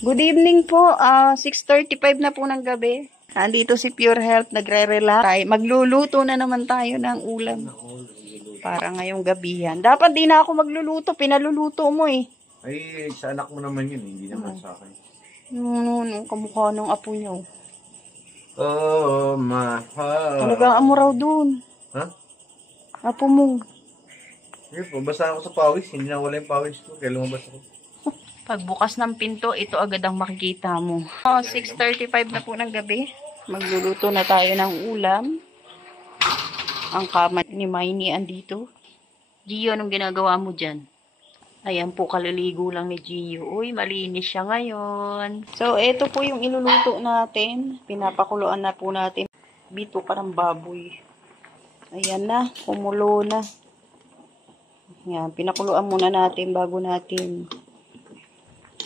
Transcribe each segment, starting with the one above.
Good evening po. 6:35 na po ng gabi. Andito si Pure Health, nagre-relax. Magluluto na naman tayo ng ulam. Para ngayong gabihan. Dapat di na ako magluluto. Pinaluluto mo eh. Ay, sa anak mo naman yun. Hindi naman sa akin. Kamukha ng apo niyo. Oh, mahal. Talagang amo raw dun. Ha? Apo mo. Sige po, basta ako sa pawis. Hindi na wala yung pawis ko. Kaya lumabas ako. Pagbukas ng pinto, ito agad ang makikita mo. 6:35 na po ng gabi. Magluluto na tayo ng ulam. Ang kama ni Maini andito. Gio, anong ginagawa mo dyan? Ayan po, kaliligo lang ni Gio. Uy, malinis siya ngayon. So, ito po yung iluluto natin. Pinapakuluan na po natin. Bito pa ng baboy. Ayan na, kumulo na. Ayan, pinakuluan muna natin bago natin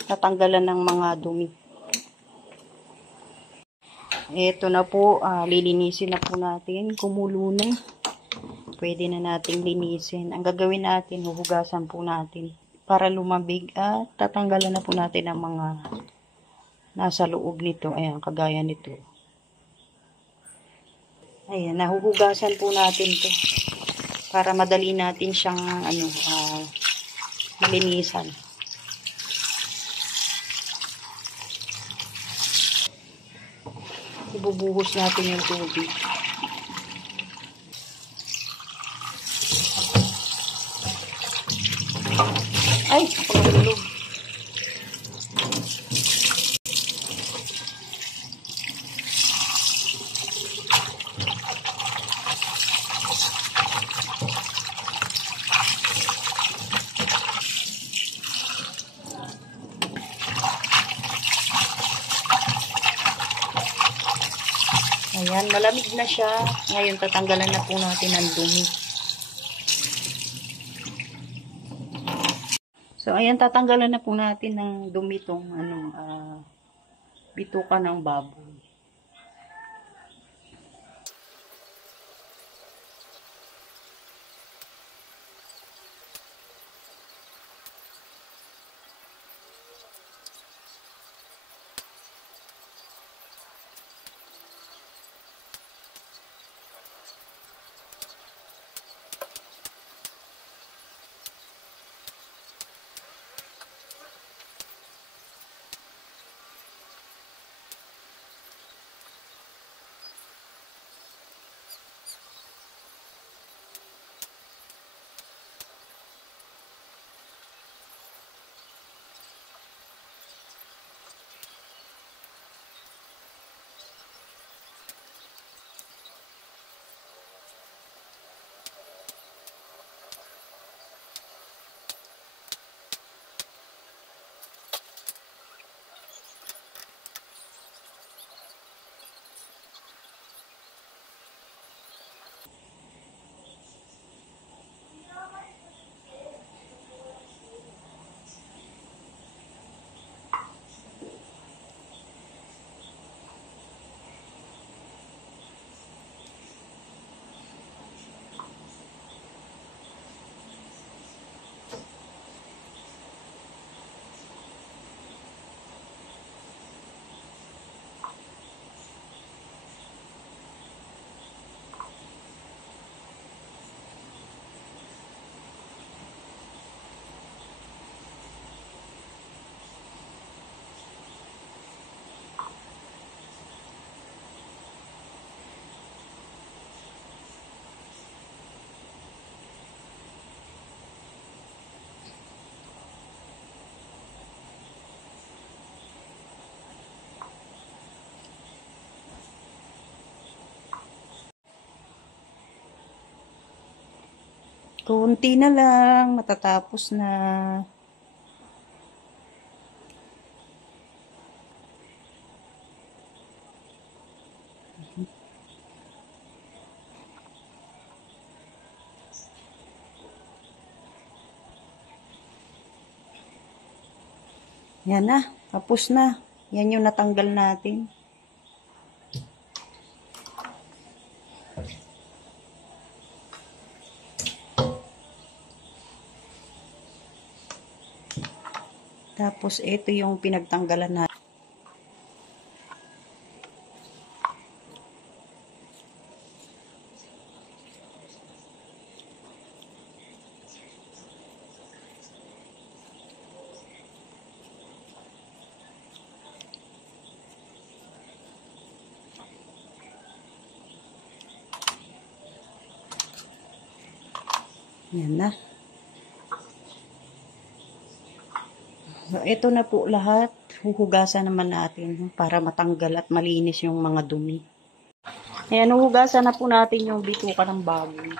tatanggalan ng mga dumi. Ito na po, lilinisin na po natin. Kumulo na. Pwede na nating linisin. Ang gagawin natin, huhugasan po natin para lumambig at tatanggalan na po natin ang mga nasa loob nito. Ayan, kagaya nito. Ayan, nahuhugasan po natin to para madali natin siyang malinisan. Ibubuhos natin yung tubig. Ay, pagulog. Ayan, malamig na siya. Ngayon, tatanggalan na po natin ang dumi. So, ayan, tatanggalan na po natin ng dumi itong bituka ng baboy. Kunti na lang, matatapos na. Yan na, tapos na. Yan yung natanggal natin. Tapos Tapos, ito yung pinagtanggalan na. Yan na. So, ito na po lahat. Huhugasan naman natin para matanggal at malinis yung mga dumi. Ayan, huhugasan na po natin yung bituka ng baboy.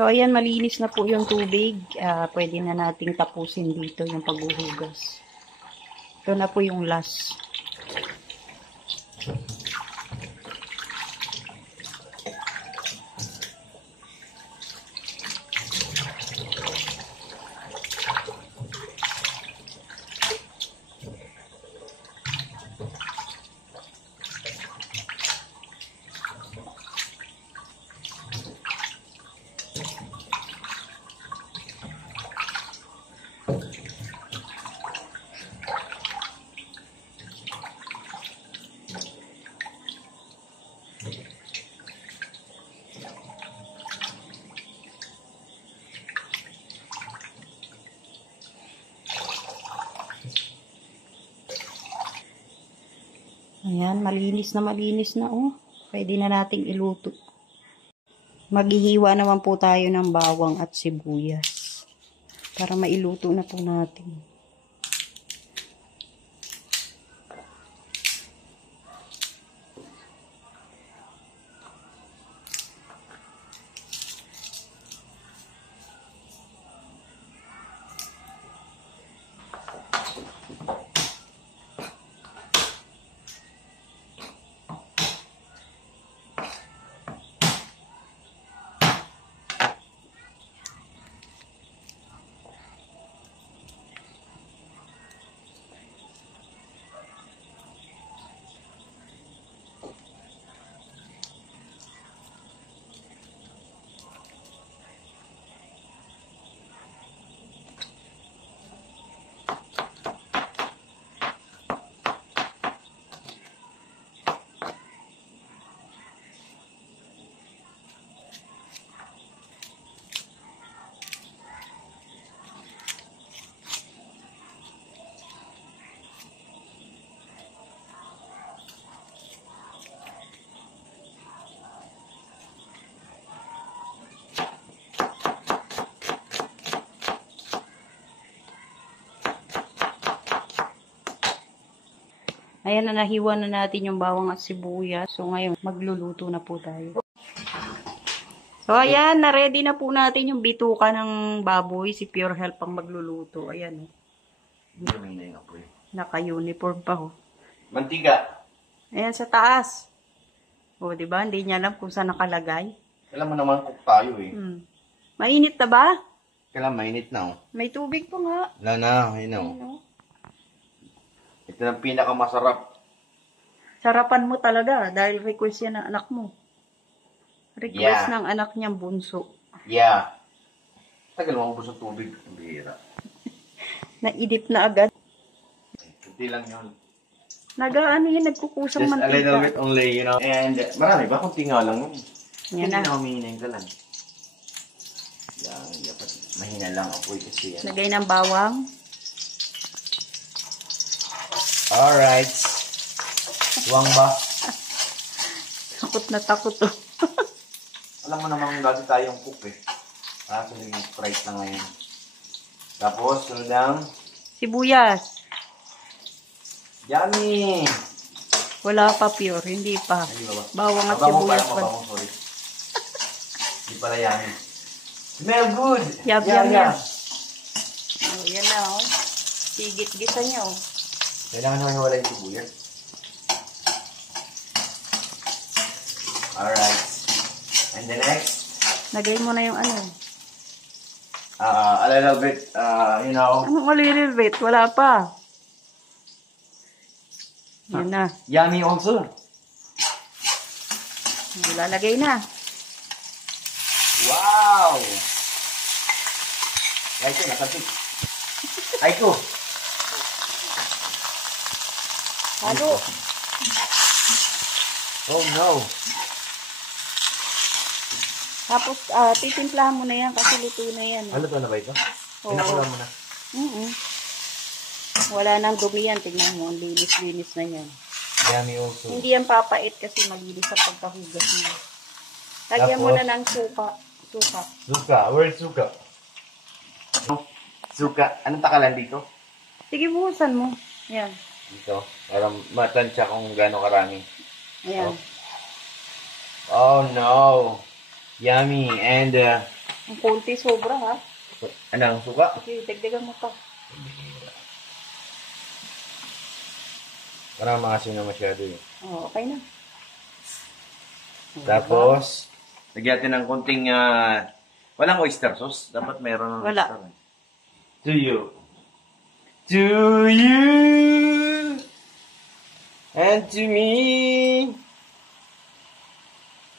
So, ayan, malinis na po yung tubig. Pwede na nating tapusin dito yung paghuhugas. Ito na po yung last. Ayan, malinis na oh. Pwede na nating iluto. Maghihiwa naman po tayo ng bawang at sibuyas. Para mailuto na po natin. Ayan na, nahiwa na natin yung bawang at sibuyas. So, ngayon, magluluto na po tayo. So, ayan, na-ready na po natin yung bituka ng baboy. Si Pure Health pang magluluto. Ayan, naka-uniform pa, oh. Mantiga. Ayan, sa taas. O, diba? Hindi niya alam kung saan nakalagay. Alam mo naman cook tayo eh. Mainit na ba? Kailan mainit na oh. May tubig pa nga. Wala na, ayun oh. Ano? Ito ang pinakamasarap. Sarapan mo talaga dahil request yan ng anak mo. Request ng anak niyang bunso. Yeah. Tagal mo ubos ng tubig. Ang bihira. Naidip na agad. Kunti lang yun. Nagaano yun, nagkukusang Just mantika. a little bit only, you know. And marami ba? Kunti nga lang yun. Yan Hindi na. na humihinayin ka lang. Yan, dapat mahina lang apoy kasi yan. Lagay ng bawang. Alright. Tuwang ba? Takot na takot oh. Alam mo namang dati tayong cook eh. Kaso naging Sprite na ngayon. Tapos, sunod ang Sibuyas. yummy! Wala pa Pure, hindi pa. Hindi ba ba? Bawang at Mabango sibuyas pala, pa. mabango, sorry. Hindi pala yummy. Smell good! Yum, yum, yum. Oh, yan na oh. Sigit gisa niya oh. Kailangan naman wala yung sibuyas. Alright. And the next, Lagay mo na yung ano. a little bit, you know, Anong little bit? Wala pa. Yan na. yummy also. Lalagay na. Wow! Ay ko, nakapit. Ay ko. Halo. Oh no. Tapos, titimplahan mo na yan kasi luto na yan. Ano to na ba ito? Oo. Pinakula mo na. Wala nang dumi yan. Tignan mo, ang linis-linis na yan. Yummy also. Hindi yan papait kasi malinis sa pagkahugas niya. Lagyan mo Tapos? na ng suka. Suka. Suka. Where's suka? Suka. Anong takalan dito? Sige, buhusan mo. Yan. Dito. Para matansya kung gaano karami. Ayan. Oh no. Yummy. And, Ang konti sobra ha. anong suka? Sige, dagdagan mo pa. Parang maasin na masyado eh. Oh, okay na. Tapos, lagyan natin ng konting, walang oyster sauce. Dapat meron ng Wala. oyster. To you. To you. And to me.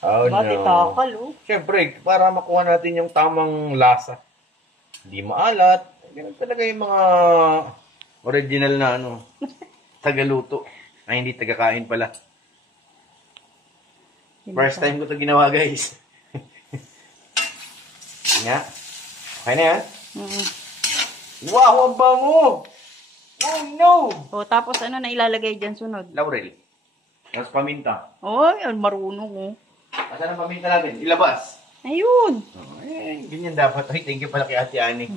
Oh Bakit no. takal oh? Siyempre, para makuha natin yung tamang lasa. Hindi maalat. Ganun talaga yung mga original na ano, tagaluto. Ay, hindi tagakain pala. First time ko ito ginawa, guys. Nga. Okay na yan? Wow, ang bango! Oh no! Oh, tapos ano na ilalagay dyan sunod? Laurel. Tapos paminta. Oh, yan, marunong oh. Asan ang paminta natin? Ilabas. Ayun. Ganyan dapat. Ay, thank you pala kay Ate Ani.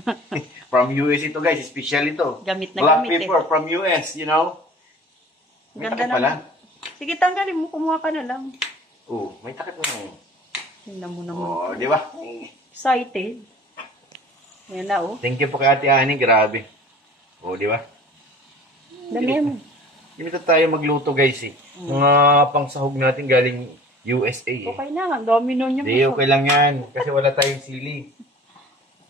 From US ito guys, special ito. Gamit na Black gamit pepper from US, you know? May Ganda takip pala. naman. Sige, tanggalin mo. Kumuha ka na lang. Oo, may takip na. Tingnan mo naman. Oh, di ba? Excited. Yan na, oh. Thank you po kay Ate Ani, grabe. Oh, di ba? Dami mo. Dito tayo magluto guys eh. Mga pangsahog natin galing USA eh. Okay na. Ang dami nun yung Hindi, okay lang yan. Kasi wala tayong sili.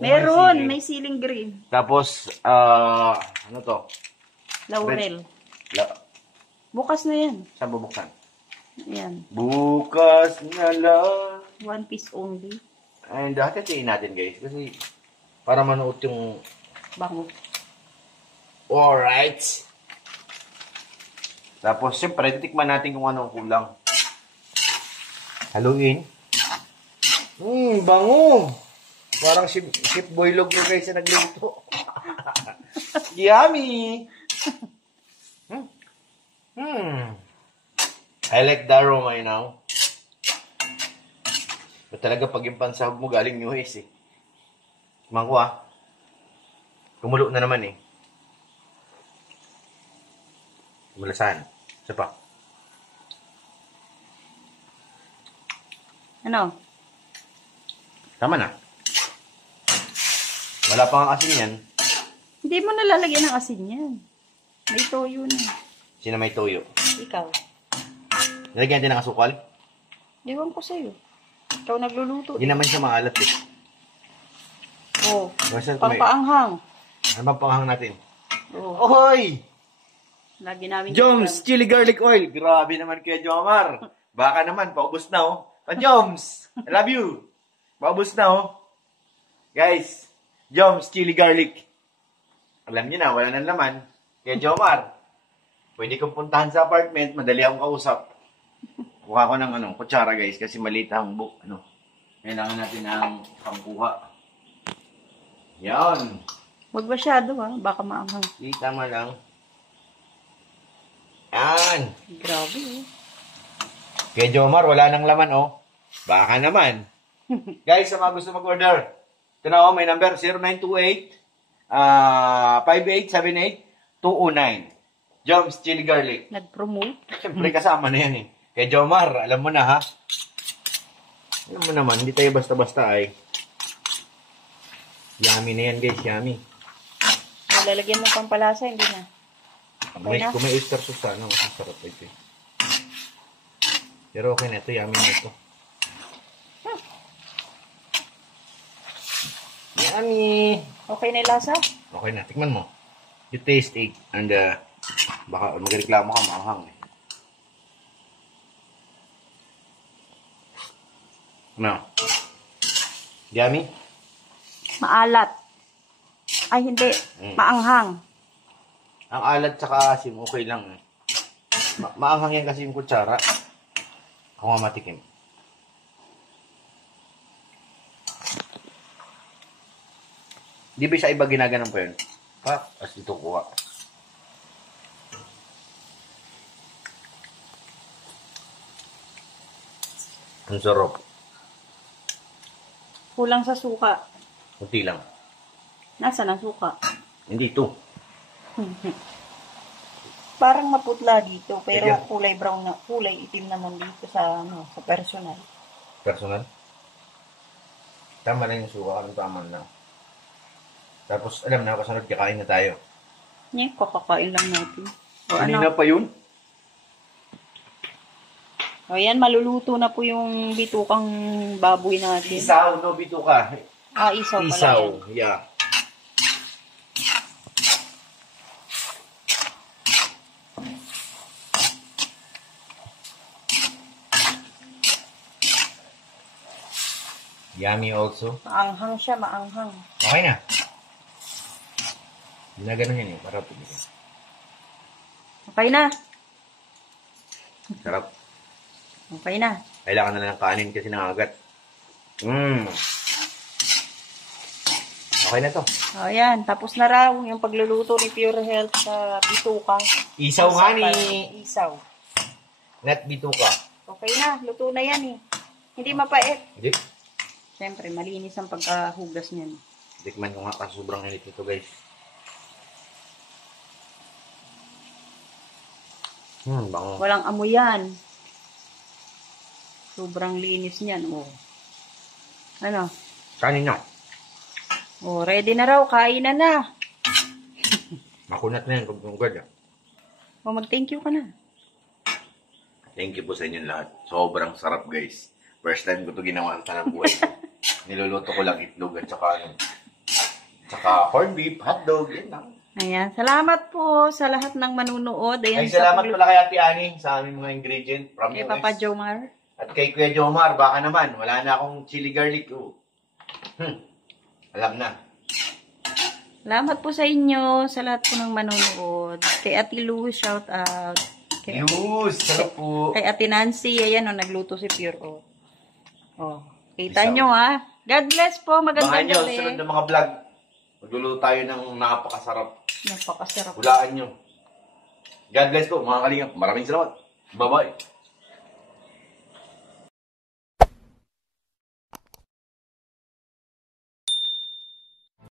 Meron. sili. May siling green. Tapos, ano to? Laurel. La- Bukas na yan. Saan bubuksan? Yan. Bukas na lang. 1 piece only. Ay, dati tiin natin guys. Kasi, para manuot yung... Bango. Alright. Tapos, siyempre, titikman natin kung ano ang kulang. Haluin. Bango. Parang Chef Boy Log guys na nagluto. Yummy. I like the aroma, you know. But talaga pag yung pansahog mo galing US eh. Mangko ah. Kumulo na naman eh. Kumulasan. Isa pa. Ano? Tama na. Wala pa nga asin yan. Hindi mo nalalagyan ng asin yan. May toyo na. Sino may toyo? Ikaw. Nilagyan natin ng asukal? Ewan ko sa'yo. Ikaw nagluluto. Hindi naman siya maalat eh. Oo. Basta may... Pangpaanghang. Ano bang panghang natin? Oo. Ohoy! Lagi namin. Joms, chili garlic oil. Grabe naman kaya Jomar. Baka naman, paubos na oh. Joms, I love you. Paubos na oh. Guys, Joms, chili garlic. Alam niyo na, wala nang laman. Kaya Jomar, pwede kong puntahan sa apartment, madali akong kausap. Kuha ko ng kutsara guys, kasi maliit ang kailangan natin ng pangkuha. Yan. Huwag masyado baka maanghang. Di tama lang. Yan. Grabe Kaya Jomar, wala nang laman oh. Baka naman. Guys, sa mga gusto mag-order, ito na may number 0928-5878-209. Joms, chili garlic. Nag-promote. Siyempre kasama na yan eh. Kaya Jomar, alam mo na ha. Alam mo naman, hindi tayo basta-basta ay. Yummy na yan guys, yummy. Lalagyan mo pang palasa, hindi na. Okay na? Kung may oyster sauce sana, mas masarap ito eh. Pero okay na ito, yummy na ito. Yummy! Okay na yung lasa? Okay na, tikman mo. You taste it and baka magreklamo ka, maanghang eh. No. Yummy? Maalat. Ay, hindi. Maanghang. Ang alat tsaka asim, okay lang eh. Maanghang yan kasi yung kutsara. Ako nga matikim. Di ba sa iba ginaganon pa yun? As dito kuha. Ang sarap. Kulang sa suka. Kunti lang. Nasaan ang suka? Hindi ito. Parang maputla dito, pero Medyo. kulay brown na, kulay itim naman dito sa sa personal. Personal? Tama na yung suka. Anong tama na? Tapos, alam na, kasunod kakain na tayo. Yan, kakakain lang natin. O Kanina pa yun? O yan, maluluto na po yung bitukang baboy natin. Isaw, no, bito ka. Isaw pala Isaw, yan. yeah. Yummy also. Maanghang siya, maanghang. Okay na. Ginaganon yan eh, para pumili. Okay na. Sarap. Okay na. Kailangan na lang ng kanin kasi nangagat. Okay na to. O yan, tapos na raw yung pagluluto ni Pure Health sa bituka. Isaw nga ni. Isaw. Not bituka. Okay na, luto na yan eh. Hindi mapait. Hindi. Siyempre, malinis ang pagkahugas niyan. Tikman ko nga kasi sobrang init nito, guys. Bango. Walang amoy yan. Sobrang linis niyan. Oh. Ano? Kanin na. Oh, ready na raw. Kain na. Makunat na yan, kagad. Oh, mag-thank you ka na. Thank you po sa inyong lahat. Sobrang sarap, guys. First time ko ito ginawa sa tanang buhay ko. Niluluto ko lang itlog at saka ano. Tsaka corned beef, hotdog, yun lang. Ayan. Salamat po sa lahat ng manunood. Ayan, Ay, salamat pala kay Ate Ani sa aming mga ingredient from kay US. Papa Jomar. At kay Kuya Jomar, baka naman, wala na akong chili garlic. Oh. Alam na. Salamat po sa inyo, sa lahat po ng manunood. Kay Ate Lou, shout out. Yus, sarap po. Kay Ate Nancy, ayan o, nagluto si Pure. Oh. Oh. Kita Isa. nyo ha. God bless po, Baka magandang nyo, gabi. sunod na mga vlog. Magluluto tayo ng napakasarap. Napakasarap. Hulaan nyo. God bless po, mga kalingap. Maraming salamat. Bye-bye.